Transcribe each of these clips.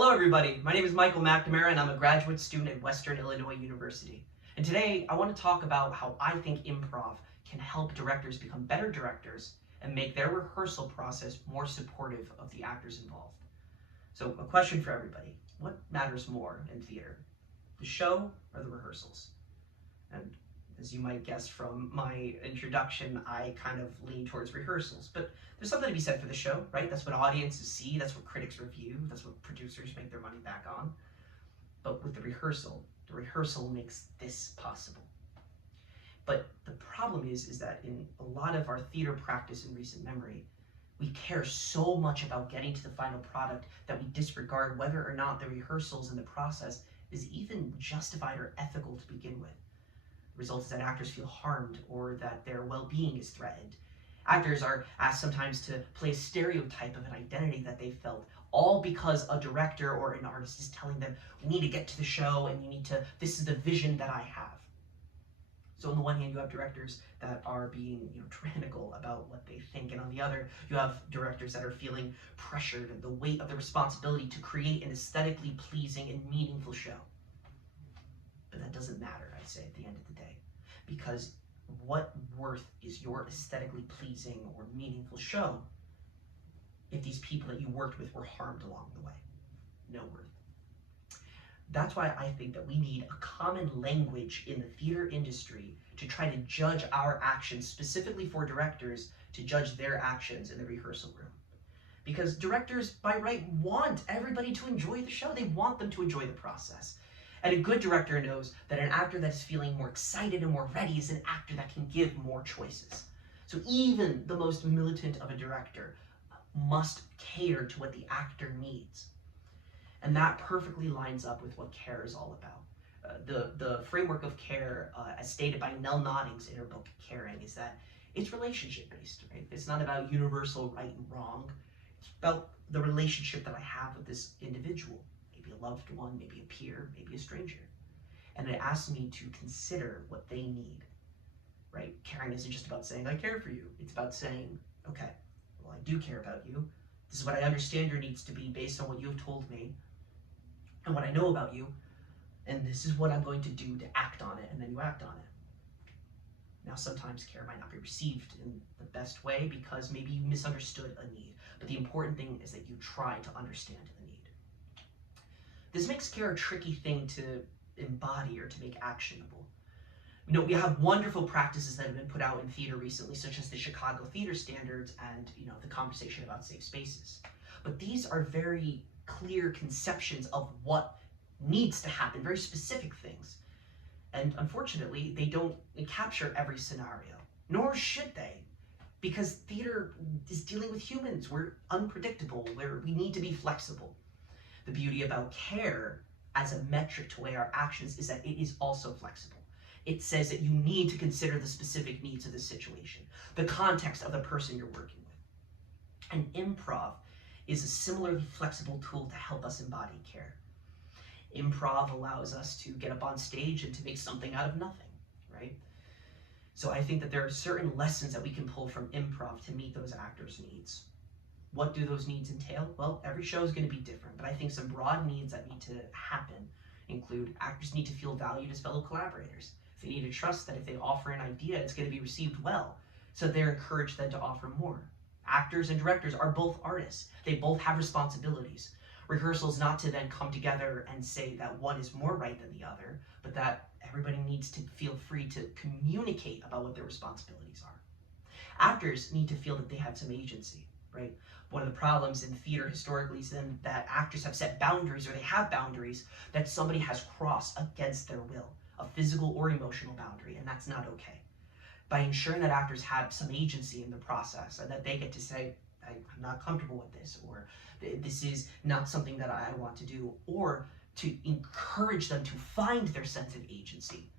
Hello everybody, my name is Michael McNamara and I'm a graduate student at Western Illinois University. And today I want to talk about how I think improv can help directors become better directors and make their rehearsal process more supportive of the actors involved. So a question for everybody, what matters more in theater, the show or the rehearsals? And as you might guess from my introduction, I kind of lean towards rehearsals. But there's something to be said for the show, right? That's what audiences see, that's what critics review, that's what producers make their money back on. But with the rehearsal makes this possible. But the problem is that in a lot of our theater practice in recent memory, we care so much about getting to the final product that we disregard whether or not the rehearsals and the process is even justified or ethical to begin with. The result is that actors feel harmed or that their well-being is threatened. Actors are asked sometimes to play a stereotype of an identity that they felt, all because a director or an artist is telling them, we need to get to the show and this is the vision that I have. So on the one hand, you have directors that are being tyrannical about what they think, and on the other, you have directors that are feeling pressured and the weight of the responsibility to create an aesthetically pleasing and meaningful show. But that doesn't matter, I'd say, at the end of the day, because what worth is your aesthetically pleasing or meaningful show if these people that you worked with were harmed along the way? No worth. That's why I think that we need a common language in the theater industry to try to judge our actions, specifically for directors to judge their actions in the rehearsal room. Because directors, by right, want everybody to enjoy the show. They want them to enjoy the process. And a good director knows that an actor that's feeling more excited and more ready is an actor that can give more choices. So even the most militant of a director must cater to what the actor needs. And that perfectly lines up with what care is all about. The framework of care, as stated by Nell Noddings in her book Caring, is that it's relationship based, right? It's not about universal right and wrong. It's about the relationship that I have with this individual. Maybe a loved one, maybe a peer, maybe a stranger. And it asks me to consider what they need, right? Caring isn't just about saying, I care for you. It's about saying, okay, well, I do care about you. This is what I understand your needs to be based on what you have told me and what I know about you. And this is what I'm going to do to act on it, and then you act on it. Now, sometimes care might not be received in the best way because maybe you misunderstood a need. But the important thing is that you try to understand the need. This makes care a tricky thing to embody or to make actionable. We have wonderful practices that have been put out in theater recently, such as the Chicago Theater Standards and the conversation about safe spaces. But these are very clear conceptions of what needs to happen, very specific things. And unfortunately, they don't capture every scenario, nor should they, because theater is dealing with humans. We're unpredictable, we need to be flexible. The beauty about care as a metric to weigh our actions is that it is also flexible. It says that you need to consider the specific needs of the situation, the context of the person you're working with. And improv is a similarly flexible tool to help us embody care. Improv allows us to get up on stage and to make something out of nothing, right? So I think that there are certain lessons that we can pull from improv to meet those actors' needs. What do those needs entail? Well, every show is going to be different, but I think some broad needs that need to happen include actors need to feel valued as fellow collaborators. They need to trust that if they offer an idea, it's going to be received well, so they're encouraged then to offer more. Actors and directors are both artists. They both have responsibilities. Rehearsals not to then come together and say that one is more right than the other, but that everybody needs to feel free to communicate about what their responsibilities are. Actors need to feel that they have some agency, right? One of the problems in theater historically is then that actors have set boundaries, or they have boundaries that somebody has crossed against their will, a physical or emotional boundary, and that's not okay. By ensuring that actors have some agency in the process and that they get to say, I'm not comfortable with this, or this is not something that I want to do, or to encourage them to find their sense of agency,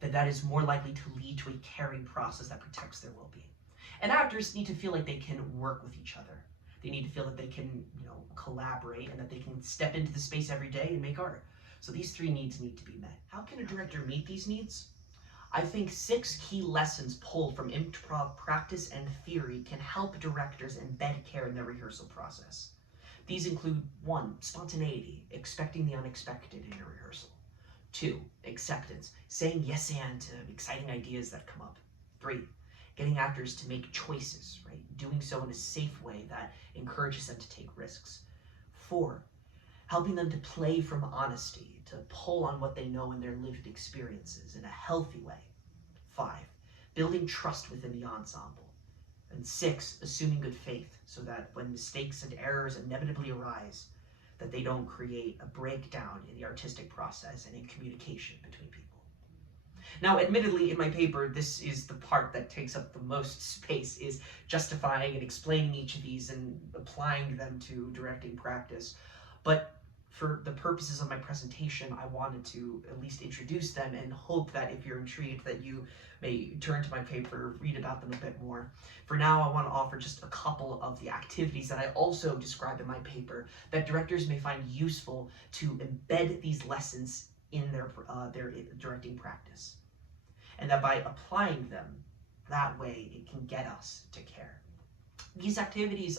that is more likely to lead to a caring process that protects their well-being. And actors need to feel like they can work with each other. They need to feel that they can, collaborate and that they can step into the space every day and make art. So these three needs need to be met. How can a director meet these needs? I think 6 key lessons pulled from improv practice and theory can help directors embed care in their rehearsal process. These include 1, spontaneity, expecting the unexpected in a rehearsal. 2, acceptance, saying yes and to exciting ideas that come up. 3, getting actors to make choices, right? Doing so in a safe way that encourages them to take risks. 4, helping them to play from honesty, to pull on what they know in their lived experiences in a healthy way. 5, building trust within the ensemble. And 6, assuming good faith, so that when mistakes and errors inevitably arise, that they don't create a breakdown in the artistic process and in communication between people. Now, admittedly, in my paper, this is the part that takes up the most space, is justifying and explaining each of these and applying them to directing practice. But for the purposes of my presentation, I wanted to at least introduce them and hope that if you're intrigued that you may turn to my paper, read about them a bit more. For now, I want to offer just a couple of the activities that I also describe in my paper that directors may find useful to embed these lessons in their directing practice. And that by applying them that way, it can get us to care. These activities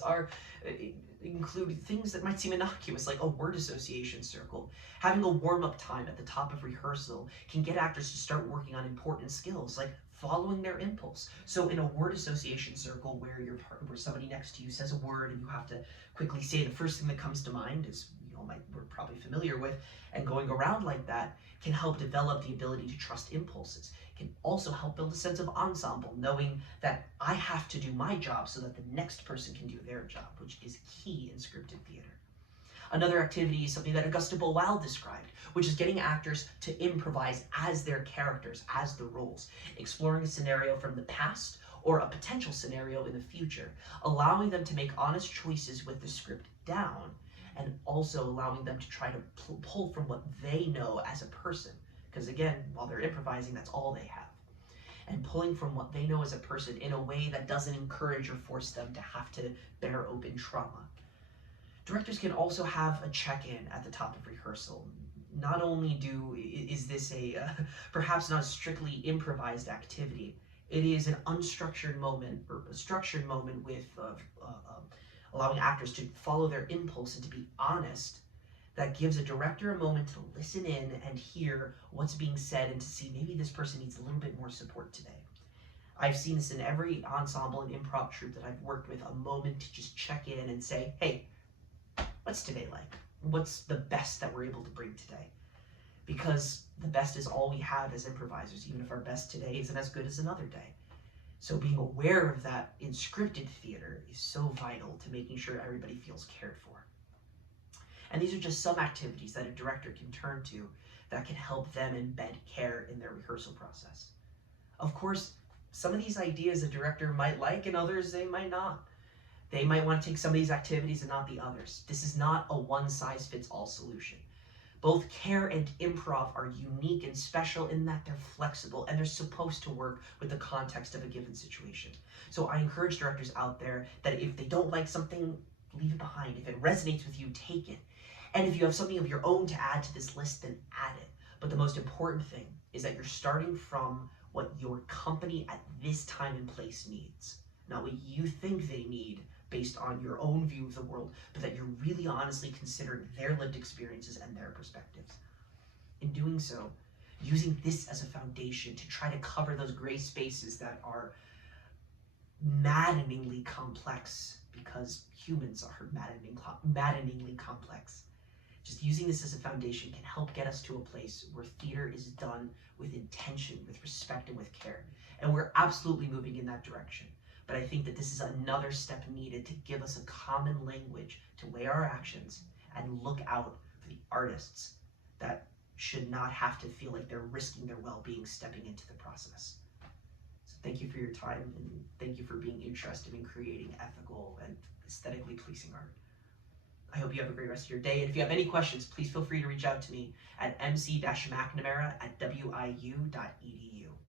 include things that might seem innocuous, like a word association circle. Having a warm-up time at the top of rehearsal can get actors to start working on important skills, like following their impulse. So in a word association circle where somebody next to you says a word and you have to quickly say the first thing that comes to mind, as we're probably familiar with, and going around like that can help develop the ability to trust impulses. It can also help build a sense of ensemble, knowing that I have to do my job so that the next person can do their job, which is key in scripted theater. Another activity is something that Augusta Boal described, which is getting actors to improvise as their characters, as the roles, exploring a scenario from the past or a potential scenario in the future, allowing them to make honest choices with the script down, and also allowing them to try to pull from what they know as a person. Because again, while they're improvising, that's all they have. And pulling from what they know as a person in a way that doesn't encourage or force them to have to bear open trauma. Directors can also have a check-in at the top of rehearsal. Not only is this perhaps not a strictly improvised activity, it is an unstructured moment, or a structured moment with allowing actors to follow their impulse and to be honest, that gives a director a moment to listen in and hear what's being said and to see maybe this person needs a little bit more support today. I've seen this in every ensemble and improv troupe that I've worked with, a moment to just check in and say, hey, what's today like? What's the best that we're able to bring today? Because the best is all we have as improvisers, even if our best today isn't as good as another day. So being aware of that in scripted theater is so vital to making sure everybody feels cared for. And these are just some activities that a director can turn to that can help them embed care in their rehearsal process. Of course, some of these ideas a director might like and others they might not. They might want to take some of these activities and not the others. This is not a one-size-fits-all solution. Both care and improv are unique and special in that they're flexible and they're supposed to work with the context of a given situation. So I encourage directors out there that if they don't like something, leave it behind. If it resonates with you, take it. And if you have something of your own to add to this list, then add it. But the most important thing is that you're starting from what your company at this time and place needs, not what you think they need based on your own view of the world, but that you're really honestly considering their lived experiences and their perspectives. In doing so, using this as a foundation to try to cover those gray spaces that are maddeningly complex, because humans are maddeningly complex. Just using this as a foundation can help get us to a place where theater is done with intention, with respect, and with care. And we're absolutely moving in that direction. But I think that this is another step needed to give us a common language to weigh our actions and look out for the artists that should not have to feel like they're risking their well-being stepping into the process. So thank you for your time, and thank you for being interested in creating ethical and aesthetically pleasing art. I hope you have a great rest of your day, and if you have any questions, please feel free to reach out to me at mc-mcnamara@wiu.edu.